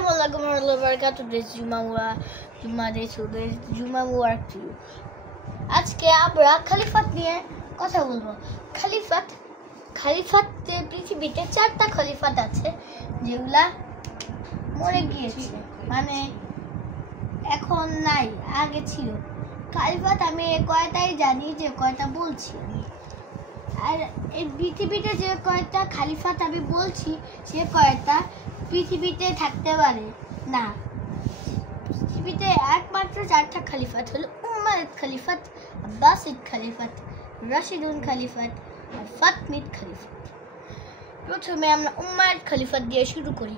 Assalamualaikum warahmatullahi wabarakatuh. This is Juma Day, so this is Juma Mubarak to you. আজকে আমরা খলিফাত নিয়ে কথা বলবো। খলিফাত পৃথিবীতে 4টা খলিফাত আছে যেগুলা মরে গিয়েছে, মানে এখন নাই, আগে ছিল। খলিফাত আমি কয়টাই জানি, যে কয়টা বলছি আমি। আর এই পৃথিবীতে যে কয়টা খলিফাত আমি বলছি সে কয়টা পৃথিবীতে থাকতে পারে না। পৃথিবীতে একমাত্র 4টা খলিফাত হলো উমাইয়াদ খলিফাত, আব্বাসিদ খলিফাত, রাশিদুন খলিফাত আর ফাতমিদ খলিফাত। প্রথমে আমরা উমাইয়াদ খলিফাত দিয়ে শুরু করি।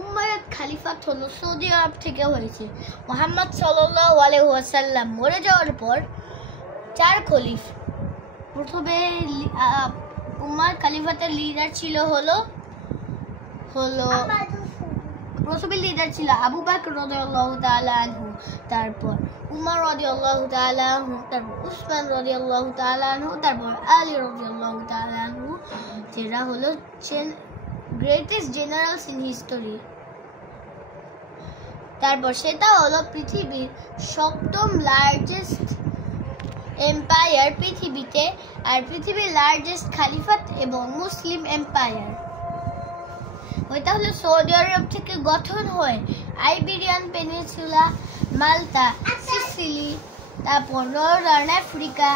উমাইয়াদ খলিফাত হলো সৌদি আরব থেকে হয়েছে। মুহাম্মদ সাল্লাল্লাহু আলাইহি ওয়াসাল্লাম মরে যাওয়ার পর 4 খলিফ। প্রথমে উমাইয়াদ খলিফাতের লিডার ছিল প্রথমে লিডার ছিল আবু বকর রাদিয়াল্লাহু তাআলা আনহু, তারপর উমর রাদিয়াল্লাহু তাআলা আনহু, তারপর উসমান রাদিয়াল্লাহু তাআলা আনহু, তারপর আলী রাদিয়াল্লাহু তাআলা আনহু, যেটা হলো গ্রেটেস্ট জেনারেলস ইন হিস্টোরি। তারপর সেটা হলো পৃথিবীর 7ম লার্জেস্ট এম্পায়ার পৃথিবীতে, আর পৃথিবীর লার্জেস্ট খলিফাত এবং মুসলিম এম্পায়ার। ওইটা হলো সৌদি আরব থেকে গঠন হয়ে আইবেরিয়ান পেনিনসুলা, মাল্টা, সিসিলি, তারপর নর্দার্ন আফ্রিকা,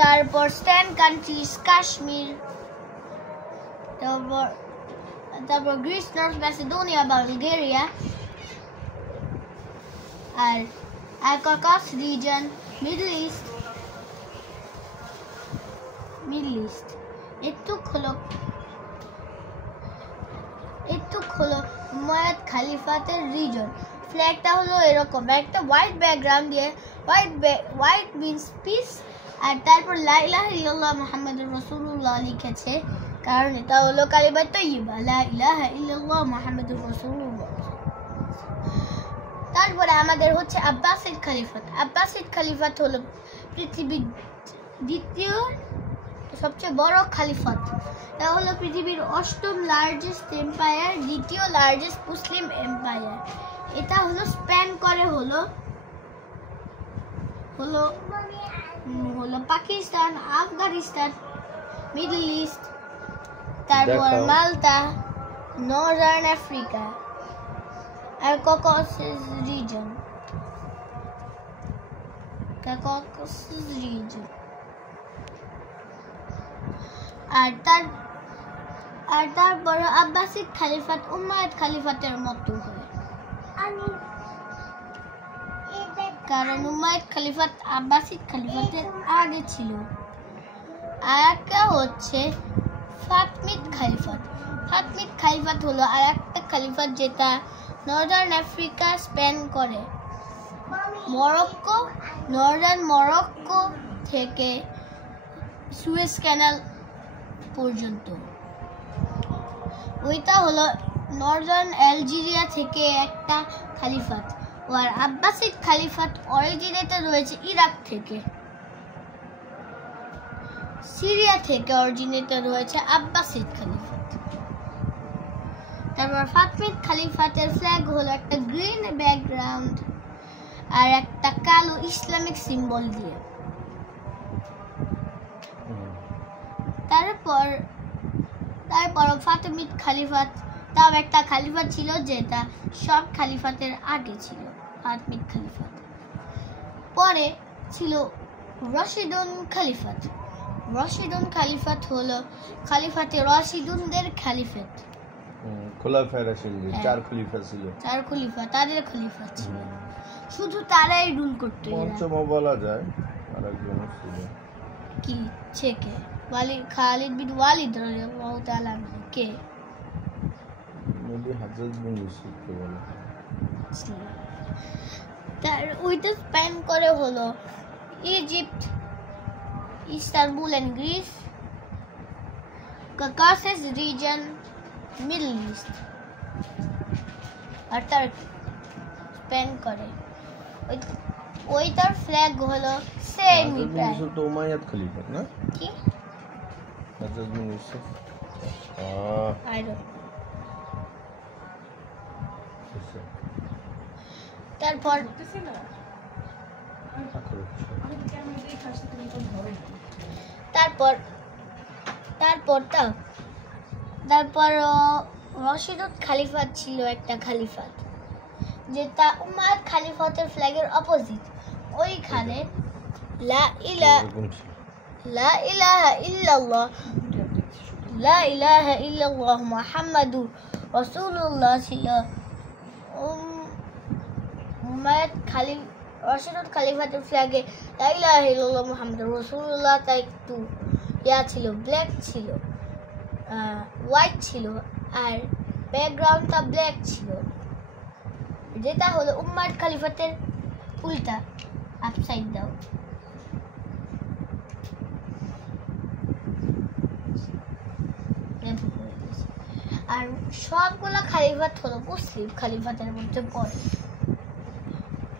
তারপর স্ট্যান্ড কান্ট্রিজ, কাশ্মীর, তারপর গ্রিস, নর্থ ম্যাসেডোনিয়া, বালগেরিয়া, আর ককাস রিজন, মিডল ইস্ট। এটুক হলো উমাইয়াদ খলিফাতের রিজন। ফ্ল্যাগটা হলো এরকম, একটা হোয়াইট ব্যাকগ্রাউন্ড দিয়ে, হোয়াইট মিন্স পিস, আর তারপর লা ইলাহা ইল্লাল্লাহ মুহাম্মাদুর রাসূলুল্লাহ লিখেছে, কারণ এটা হলো কালিমা তাইয়্যিবা, লা ইলাহা ইল্লাল্লাহ মুহাম্মাদুর রাসূলুল্লাহ। তারপরে আমাদের হচ্ছে আব্বাসিদ খলিফাত। আব্বাসিদ খলিফাত হলো পৃথিবীর দ্বিতীয় সবচেয়ে বড় খলিফাত। এটা হলো পৃথিবীর 8ম লার্জেস্ট এম্পায়ার, দ্বিতীয় লার্জেস্ট মুসলিম এম্পায়ার। এটা হলো স্প্যান করে হলো পাকিস্তান, আফগানিস্তান, মিডল ইস্ট, তারপর মাল্টা, নর্দার্ন আফ্রিকা আর ককাসাস রিজন। আর তারপর আব্বাসিদ খলিফাত উমাইয়াদ খলিফাতের মতো হয়, কারণ উমাইয়াদ খলিফাত আব্বাসিদ খলিফাতের আগে ছিল। আর একটা হচ্ছে ফাতমিদ খলিফাত। ফাতমিদ খলিফাত হলো আর একটা খলিফাত যেটা নর্দার্ন আফ্রিকা স্প্যান করে, নর্দার্ন মরক্কো থেকে সুয়েজ ক্যানাল পর্যন্ত। ওইটা হলো নর্দার্ন আলজেরিয়া থেকে একটা খলিফাত। আর আব্বাসিদ খলিফাত অরিজিনেটেড হয়েছে ইরাক থেকে, সিরিয়া থেকে অরিজিনেটেড হয়েছে আব্বাসিদ খলিফাত। তারপর ফাতমিদ খলিফাতের ফ্ল্যাগ হলো একটা গ্রিন ব্যাকগ্রাউন্ড আর একটা কালো ইসলামিক সিম্বল দিয়ে। তারপর ফাতমিদ খলিফাত তাও একটা খলিফাত ছিল যেটা সব খলিফাতের আগে ছিল, ফাতমিদ খলিফাত। পরে ছিল রাশিদুন খলিফাত। রাশিদুন খলিফাত হলো খলিফাতে রাশিদুনদের খলিফাত। খোলাফায়ে রাশিদুন 4 খলিফা ছিল, 4 খলিফা, তাদের খলিফা ছিল, শুধু তারাই রুল করতে। পঞ্চম বলা যায় আরেকজন ছিল কি কে? খালিদ বিন ওয়ালিদ রাদিয়াল্লাহু তাআলা কে? নবী হযরত বিন ইউসুফ কে বলে। তার ওইটা স্প্যান করে হলো Egypt, Istanbul and Greece, Caucasus region, middle east আর টার্কি স্প্যান করে। ওইটার ফ্ল্যাগ হলো সেম ইউসুফ তো উমাইয়াদ খলিফা না কি? হযরত বিন ইউসুফ I don't know. আচ্ছা, তারপর আখরোট। তারপর তারপর তা তারপর রশিদুদ খালিফাত ছিল একটা খালিফাত, যেটা উমাইয়াদ খালিফাতের ফ্ল্যাগের অপোজিট। ওইখানে লা এরকম ছিল। ইলাহা ইল্লাল্লাহ, লা ইলাহা ইল্লাল্লাহ মুহাম্মাদুর রাসূলুল্লাহ ছিল। উমাইয়াদ রশিদুদ খালিফাতের ফ্ল্যাগে লা ইলাহা ইল্লাল্লাহ মুহাম্মাদুর রাসূলুল্লাহ তা একটু ছিল, ব্ল্যাক ছিল, হোয়াইট ছিল, আর ব্যাকগ্রাউন্ডটা ব্ল্যাক ছিল, যেটা হলো উমাইয়াদ খালিফাতের উল্টা, আপসাইড ডাউন। আর সবগুলো খালিফাত হলো মুসলিম খালিফাতের মধ্যে পড়ে,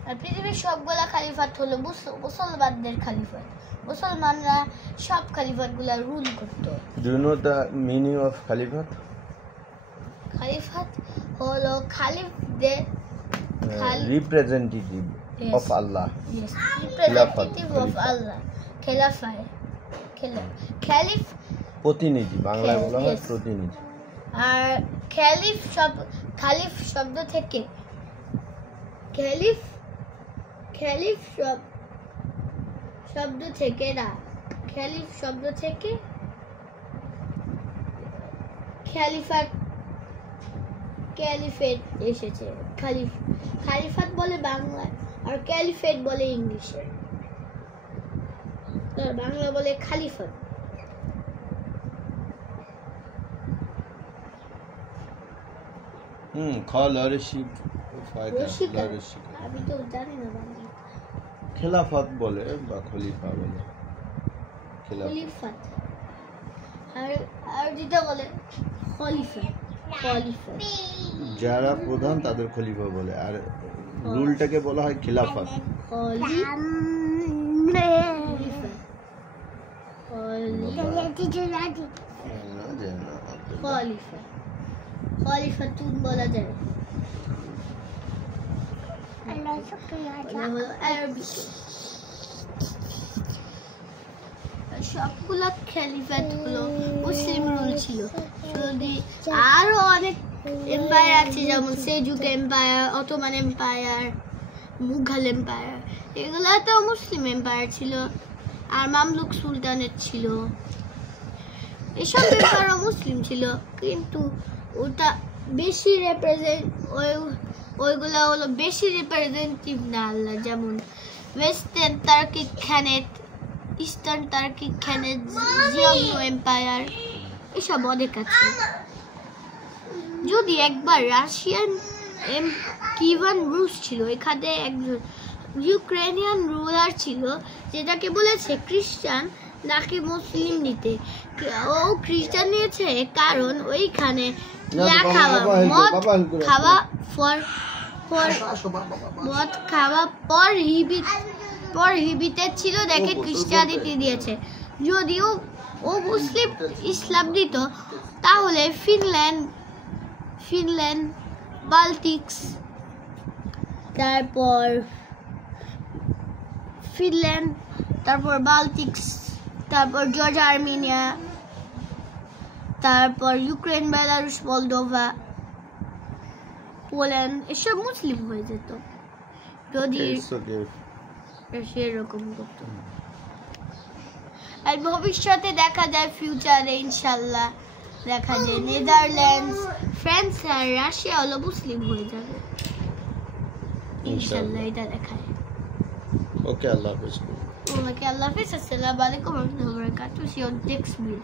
আর পৃথিবীর সবগুলা খালিফাত হলো মুসলমানদের খালিফাত। মুসলমানরা সব খালিফাতগুলা রুল করতো। Do you know the meaning of Khalifat? খালিফাত হলো খালিফদের Representative Yes. of Allah. Yes, representative of Allah. খালিফ প্রতিনিধি, বাংলায় বলা হয় Yes. প্রতিনিধি। আর খালিফ শব্দ থেকে ক্যালিফেট এসেছে। খালিফাত বলে বাংলায়, আর ক্যালিফেট বলে ইংলিশে। বাংলা বলে খালিফাত। খালারশিক রশিকা, আমি তো জানি না বাংলা। খেলাফত বলে বা খলিফা বলে। খলিফাত, আর যেটা বলে খলিফা। যারা প্রধান তাদের খলিফা বলে, আর রুলটাকে বলা হয় খিলাফত। খলিফাতুন বলা যায়। সবগুলো খালিফাত হলো মুসলিম রুল ছিল। যদি আরো অনেক এম্পায়ার আছে, যেমন Seljuk empire, Ottoman empire, Mughal empire, এগুলা তো মুসলিম এম্পায়ার ছিল। আর মামলুক সুলতানের ছিল, এসব এম্পায়ারও মুসলিম ছিল, কিন্তু ওটা বেশি ওইগুলা হলো বেশি রিপ্রেজেন্টেটিভ না আল্লাহ। যেমন ওয়েস্টার্ন টার্কিক খানেট, ইস্টার্ন টার্কিক খানেট, জিয়াংনো এম্পায়ার, এসব অনেক আছে। যদি একবার রাশিয়ান কিভান রুস ছিল, এখানে একজন ইউক্রেনিয়ান রুলার ছিল, যেটাকে বলেছে খ্রিস্টান নাকি মুসলিম নিতে। ও খ্রিস্টান নিয়েছে কারণ ওইখানে মদ খাওয়া প্রহিবিটেড ছিল, দেখে খ্রিস্টানিটি দিয়েছে। যদিও ও মুসলিম ইসলাম দিত, তাহলে ফিনল্যান্ড, বাল্টিক্স, তারপর জর্জিয়া, আর্মেনিয়া, তারপর ইউক্রেন, বেলারুশ, মলদোভা, পোল্যান্ড, এসব মুসলিম হয়ে যেত যদি সেরকম করতো। আর ভবিষ্যতে দেখা যায়, ফিউচারে ইনশাল্লাহ দেখা যায় নেদারল্যান্ডস, ফ্রান্স আর রাশিয়া হলো মুসলিম হয়ে যাবে ইনশাল্লাহ। এটা দেখায়। ওকে, আল্লাহ হাফেজ। ওকে, আল্লাহ হাফেজ। আসসালামু আলাইকুম ওয়া রাহমাতুল্লাহি ওয়া বারাকাতুহু। See you on next video.